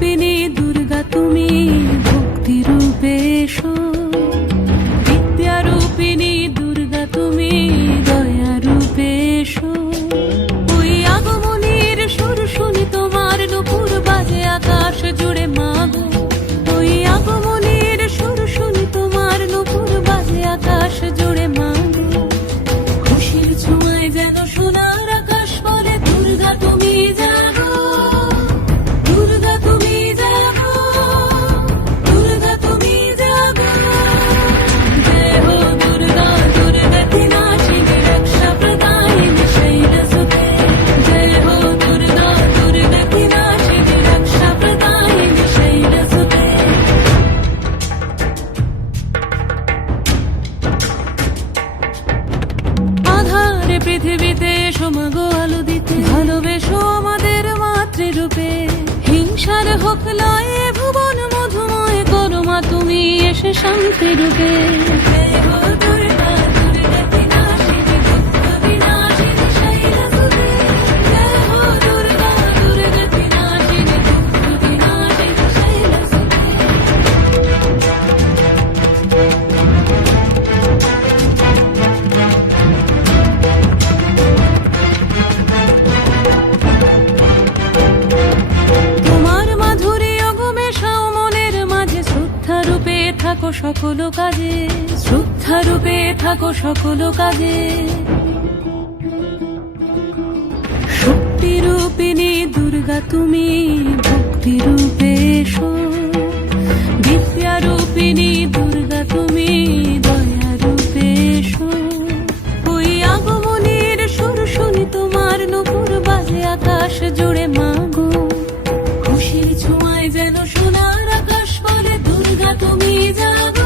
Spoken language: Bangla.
রূপিণী দুর্গা তুমি ভক্তি রূপে এসো। পৃথিবীতে সমাগো আলো দিতে। ভালোবেসো আমাদের মাতৃরূপে। হিংসার হোক লয়ে ভুবন মধুময় করো মা তুমি এসে শান্তি রূপে থাকো সকল কাজে শ্রদ্ধা রূপে থাকো সকল কাজে। শক্তি রূপিণী দুর্গা, তুমি ভক্তি রূপে এসো। বিদ্যা রূপিণী দুর্গা, তুমি দয়া রূপে এসো। ওই আগমনের সুর শুনি তোমার নপুর বাজে আকাশ জুড়ে মাগো। খুশির ছোঁয়া 涙が